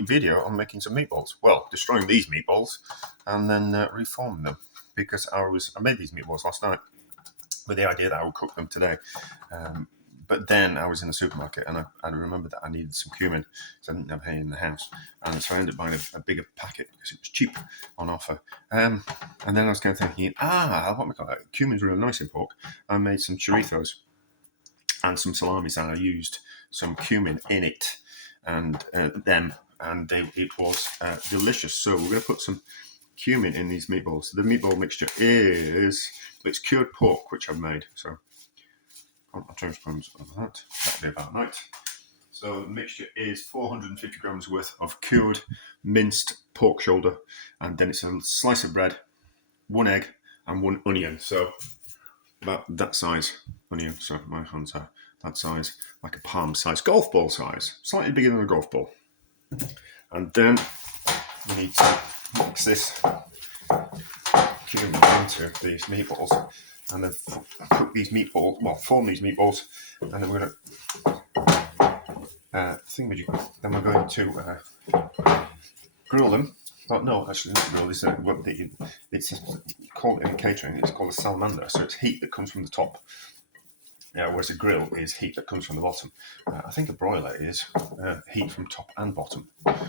video on making some meatballs. Well, destroying these meatballs and then reforming them, because I made these meatballs last night with the idea that I would cook them today. But then I was in the supermarket and I remembered that I needed some cumin, so I didn't have any in the house. And so I ended up buying a bigger packet because it was cheap on offer. And then I was kind of thinking, what we call that? Cumin's really nice in pork. I made some chorizos and some salamis, and I used some cumin in it, and it was delicious. So we're going to put some cumin in these meatballs. The meatball mixture it's cured pork, which I've made. So I'll change grams of that. That'll be about right. So the mixture is 450 grams worth of cured minced pork shoulder, and then it's a slice of bread, 1 egg, and 1 onion. So about that size onion. So my hands are that size, like a palm size, golf ball size, slightly bigger than a golf ball. And then we need to mix this cumin into these meatballs, and then cook these meatballs. Well, form these meatballs, and then we're going to Then we're going to grill them. Well, no, actually, not grill. It's called in catering. It's called a salamander. So it's heat that comes from the top. Whereas a grill is heat that comes from the bottom. I think a broiler is heat from top and bottom. But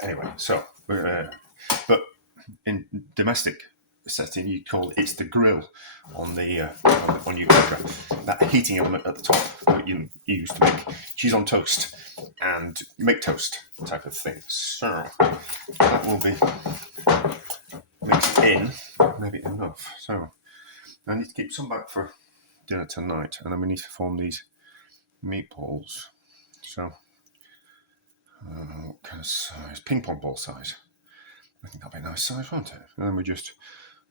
anyway, but in domestic setting, you call it's the grill on your cooker. That heating element at the top that you use to make cheese on toast and make toast type of thing. So that will be mixed in, maybe enough. So I need to keep some back for dinner tonight, and then we need to form these meatballs. So what kind of size? Ping pong ball size. I think that'll be a nice size, won't it? And then we just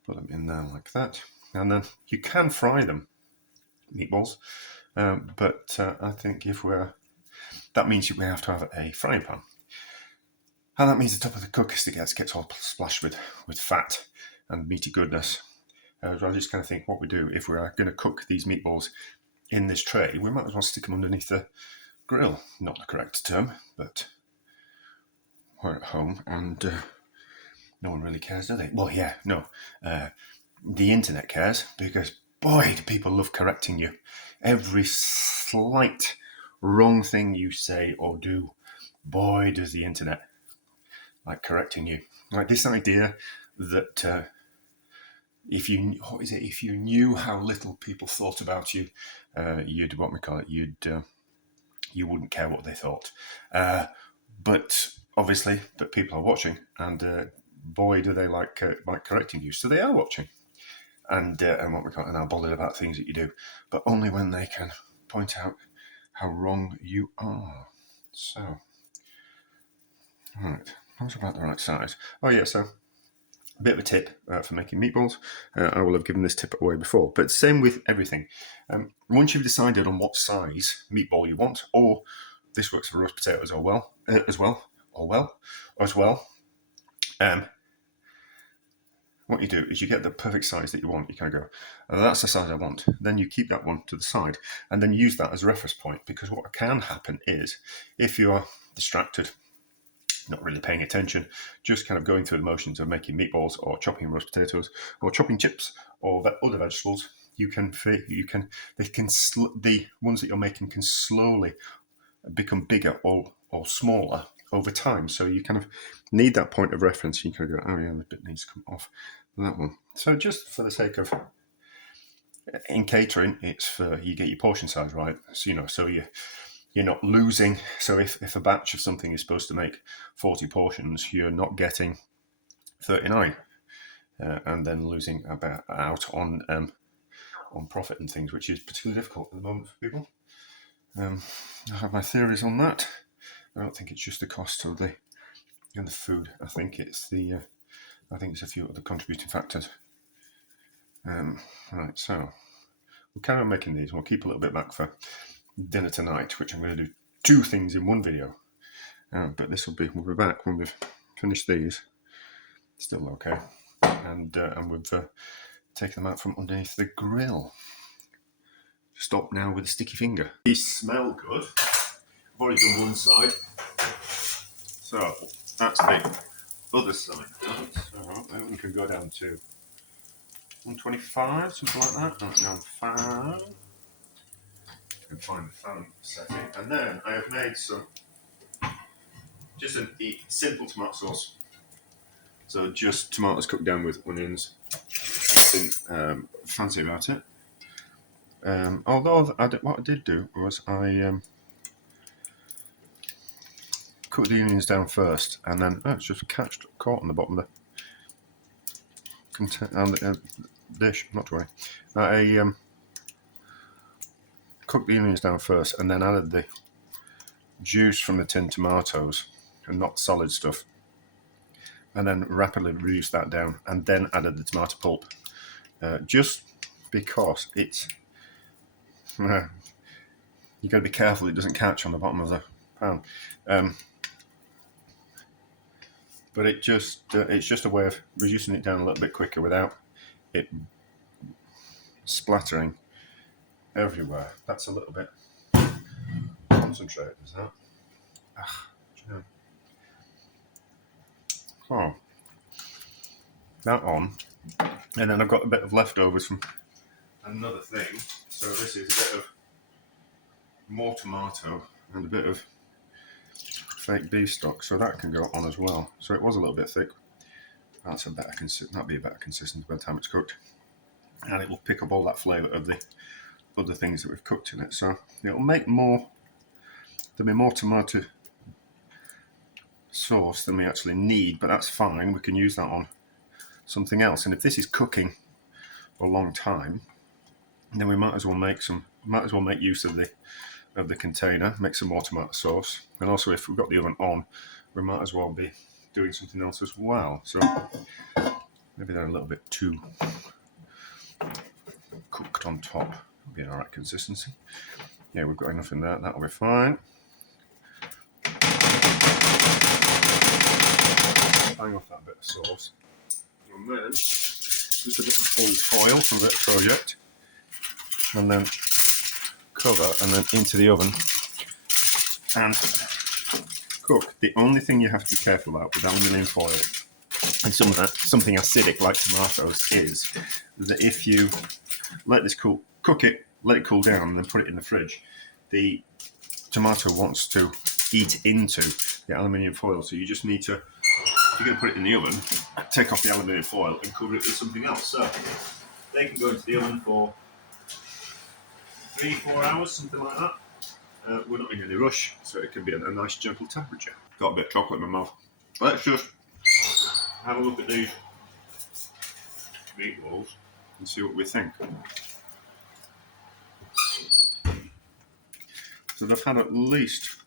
put them in there like that, and then you can fry them, meatballs, but I think that means we have to have a frying pan, and that means the top of the cooker gets all splashed with fat and meaty goodness. So I just kind of think what we do if we're going to cook these meatballs in this tray, we might as well stick them underneath the grill. Not the correct term, but we're at home and no one really cares, do they? Well, yeah, no. The internet cares, because boy, do people love correcting you. Every slight wrong thing you say or do, boy, does the internet like correcting you. Like this idea that if you knew how little people thought about you, you wouldn't care what they thought. But people are watching, and boy, do they like correcting you. So they are watching, and are bothered about things that you do, but only when they can point out how wrong you are. So, right, that's about the right size. Oh yeah, so a bit of a tip for making meatballs. I will have given this tip away before, but same with everything. Once you've decided on what size meatball you want, or this works for roast potatoes as well. What you do is you get the perfect size that you want. You kind of go, that's the size I want. Then you keep that one to the side, and then use that as a reference point, because what can happen is if you are distracted, not really paying attention, just kind of going through the motions of making meatballs or chopping roast potatoes or chopping chips or other vegetables, the ones that you're making can slowly become bigger or smaller over time. So you kind of need that point of reference. You kind of go, oh yeah, the bit needs to come off that one. So just for the sake of, in catering, it's for you get your portion size right. So you're not losing. So if a batch of something is supposed to make 40 portions, you're not getting 39 and then losing out on profit and things, which is particularly difficult at the moment for people. I have my theories on that. I don't think it's just the cost of the food. I think it's a few other contributing factors. Right, so we'll carry on making these. We'll keep a little bit back for dinner tonight, which I'm going to do 2 things in one video. But we'll be back when we've finished these. Still okay, and we've taken them out from underneath the grill. Stop now with a sticky finger. These smell good. I've already done one side, So that's the other side. So then we can go down to 125, something like that. That's down 5. And find the fan setting. And then I have made just a simple tomato sauce. So just tomatoes cooked down with onions. Nothing fancy about it. Although what I did do was I cooked the onions down first, and then it's just caught on the bottom of the dish. Not to worry. I cooked the onions down first, and then added the juice from the tinned tomatoes, and not solid stuff, and then rapidly reduced that down, and then added the tomato pulp, just because it's. You've got to be careful it doesn't catch on the bottom of the pan. But it's just a way of reducing it down a little bit quicker without it splattering everywhere. That's a little bit concentrated, is that? So, that on. And then I've got a bit of leftovers from another thing. So this is a bit of more tomato and a bit of fake beef stock, so that can go on as well. So it was a little bit thick. That'll be a better consistency by the time it's cooked, and it will pick up all that flavour of the other things that we've cooked in it. So it'll make more. There'll be more tomato sauce than we actually need, but that's fine. We can use that on something else. And if this is cooking for a long time, then we might as well make use of the container, make some more tomato sauce, and also if we've got the oven on, we might as well be doing something else as well. So maybe they're a little bit too cooked on top. It'll be an alright consistency. Yeah, we've got enough in there. That'll be fine. Bang off that bit of sauce, and then just a bit of full foil from that project, and then cover, and then into the oven and cook. The only thing you have to be careful about with aluminium foil and something acidic like tomatoes is that if you let this cook it, let it cool down, and then put it in the fridge, the tomato wants to eat into the aluminium foil. So you just need to, if you're going to put it in the oven, take off the aluminium foil and cover it with something else. So they can go into the oven for 3-4 hours, something like that. We're not in any rush, so it can be a nice gentle temperature. Got a bit of chocolate in my mouth. Let's just have a look at these meatballs and see what we think. So they've had at least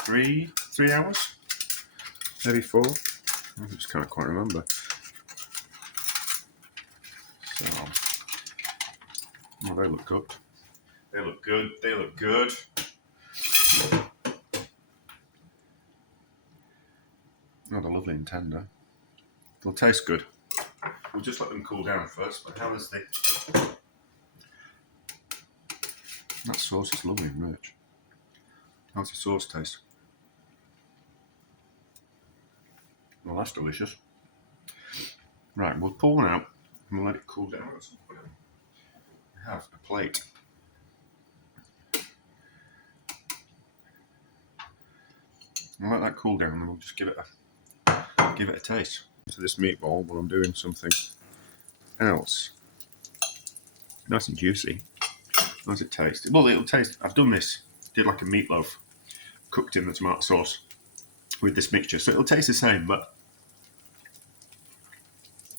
3 hours, maybe 4. I just can't quite remember. So, oh, they look cooked. They look good. They look good. Oh, they're lovely and tender. They'll taste good. We'll just let them cool down first. But how is that sauce is lovely and rich. How's the sauce taste? Well, that's delicious. Right, we'll pull one out and we'll let it cool down at some point. We have a plate. We'll let that cool down and we'll just give it a taste. To this meatball while I'm doing something else. Nice and juicy. How does it taste? Well, it'll taste. I've done this. Did like a meatloaf cooked in the tomato sauce with this mixture, so it'll taste the same. But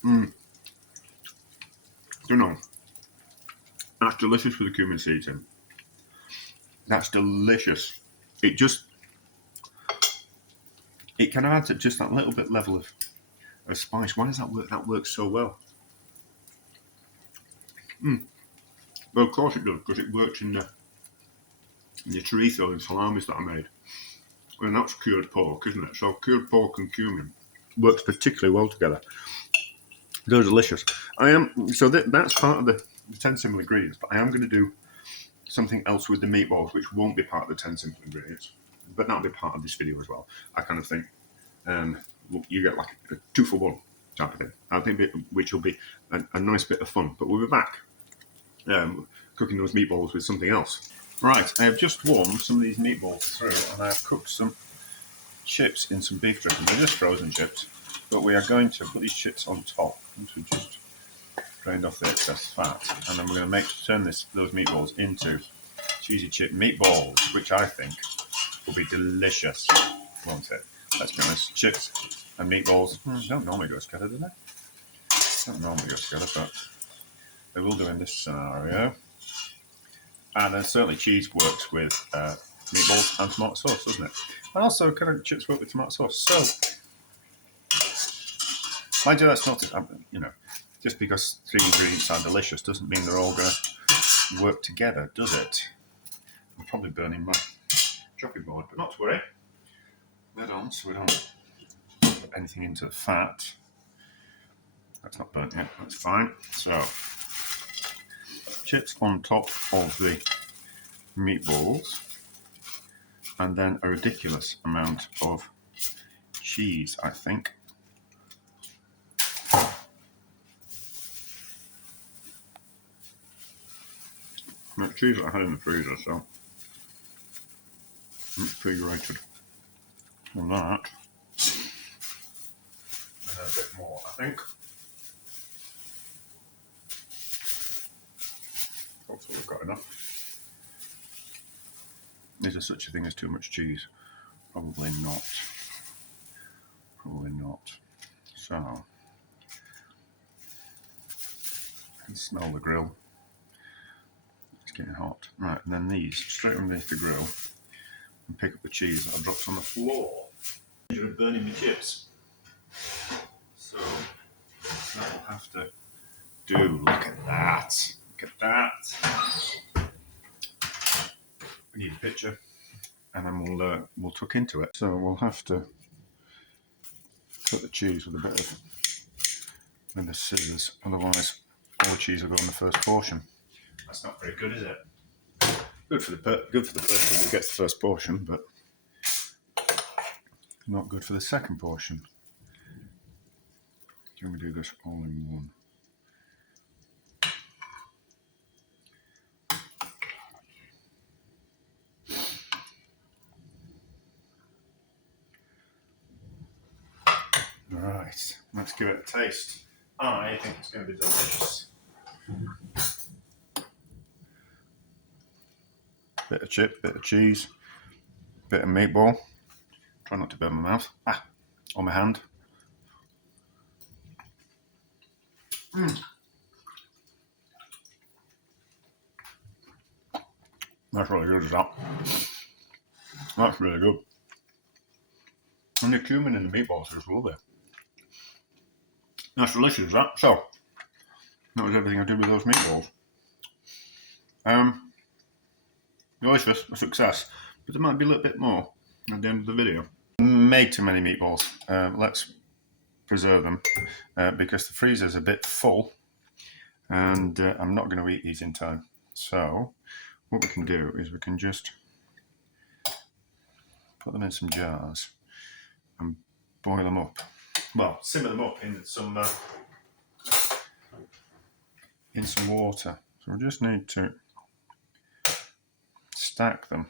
don't know. That's delicious with the cumin seeds in. That's delicious. It kind of adds just that little bit level of spice. Why does that work? That works so well. Well, of course it does, because it works in the chorizo and salamis that I made. And that's cured pork, isn't it? So cured pork and cumin works particularly well together. They're delicious. That's part of the 10 simple ingredients, but I am going to do something else with the meatballs, which won't be part of the 10 simple ingredients, but that'll be part of this video as well. I kind of think you get like a 2-for-1 type of thing. I think which will be a nice bit of fun. But we'll be back cooking those meatballs with something else. Right, I have just warmed some of these meatballs through, and I have cooked some chips in some beef dripping. They're just frozen chips, but we are going to put these chips on top once we've just drained off the excess fat, and then we're going to turn those meatballs into cheesy chip meatballs, which I think will be delicious, won't it? Let's be honest, chips and meatballs don't normally go together, do they? Don't normally go together, but they will do in this scenario. And then certainly cheese works with meatballs and tomato sauce, doesn't it? And also kind of chips work with tomato sauce. So, mind you, that's not, just because 3 ingredients are delicious doesn't mean they're all going to work together, does it? I'm probably burning my chopping board, but not to worry. Lid on so we don't put anything into the fat. That's not burnt yet, that's fine. So, chips on top of the meatballs, and then a ridiculous amount of cheese, I think. That cheese that I had in the freezer, so it's pre-grated. And that, and a bit more, I think. Hopefully we've got enough. Is there such a thing as too much cheese? Probably not. Probably not. So, I can smell the grill. It's getting hot. Right, and then these straight underneath the grill, and pick up the cheese that I dropped on the floor. You're burning the chips. So, that will have to do. Look at that. Look at that. We need a picture, and then we'll tuck into it. So we'll have to cut the cheese with a bit of the scissors, otherwise all the cheese will go in the first portion. That's not very good, is it? Good for the person who gets the first portion, but not good for the second portion. Can we do this all in one? Right, let's give it a taste. I think it's going to be delicious. Bit of chip, bit of cheese, bit of meatball. Try not to burn my mouth. On my hand. That's really good, is that? That's really good. And the cumin in the meatballs is lovely. That's delicious, that. So, that was everything I did with those meatballs. Delicious, a success. But there might be a little bit more at the end of the video. Made too many meatballs. Let's preserve them because the freezer's a bit full and I'm not going to eat these in time. So, what we can do is we can just put them in some jars and boil them up. Well, simmer them up in some water. So we just need to stack them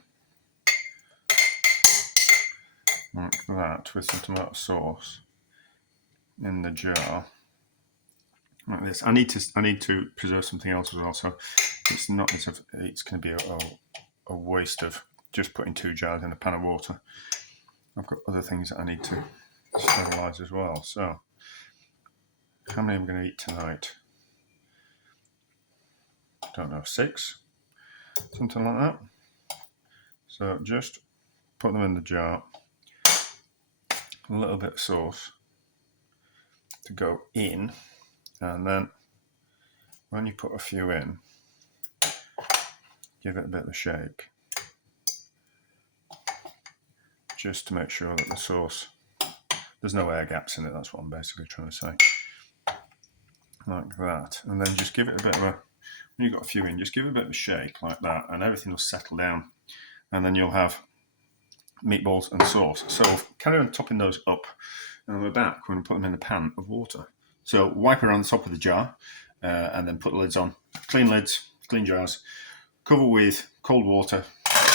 like that with some tomato sauce in the jar like this. I need to preserve something else as well, so it's going to be a waste of just putting 2 jars in a pan of water. I've got other things that I need to sterilise as well. So, how many am I going to eat tonight? Don't know, 6? Something like that. So, just put them in the jar. A little bit of sauce to go in. And then, when you put a few in, give it a bit of a shake. Just to make sure that the sauce, there's no air gaps in it, that's what I'm basically trying to say. Like that. And then just give it a bit of a When you've got a few in, just give it a bit of a shake like that, and everything will settle down. And then you'll have meatballs and sauce. So carry on topping those up, and we're back when we put them in a pan of water. So wipe around the top of the jar, and then put the lids on. Clean lids, clean jars. Cover with cold water.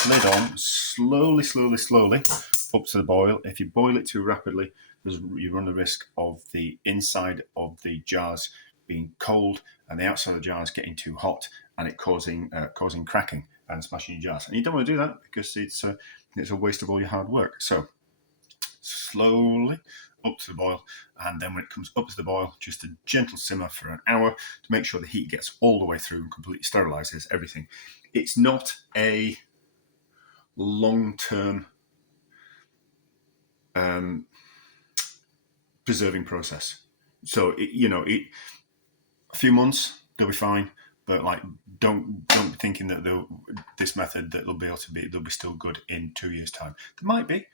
Lid on. Slowly up to the boil. If you boil it too rapidly, you run the risk of the inside of the jars being cold and the outside of the jars getting too hot and it causing cracking and smashing your jars. And you don't want to do that because it's a waste of all your hard work. So slowly up to the boil, and then when it comes up to the boil, just a gentle simmer for an hour to make sure the heat gets all the way through and completely sterilizes everything. It's not a long-term preserving process. So a few months they'll be fine, but like don't be thinking that this method that they'll be still good in 2 years' time. They might be,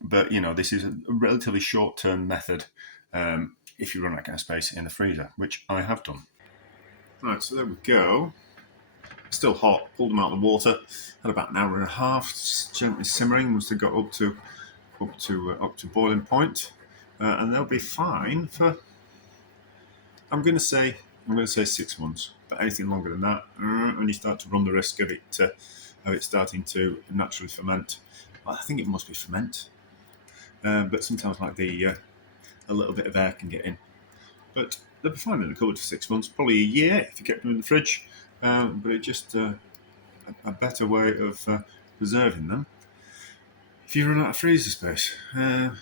but this is a relatively short-term method. If you run that kind of space in the freezer, which I have done. Right, so there we go. Still hot. Pulled them out of the water. Had about an hour and a half, gently simmering once they got up to boiling point, and they'll be fine for. I'm going to say 6 months, but anything longer than that, when you start to run the risk of it starting to naturally ferment. I think it must be ferment, but sometimes like a little bit of air can get in. But they'll be fine in the cupboard for 6 months, probably a year if you kept them in the fridge. But it's just a better way of preserving them if you run out of freezer space. And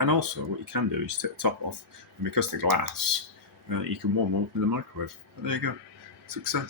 also, what you can do is take the top off, and because they're glass, you can warm them up in the microwave. But there you go, success.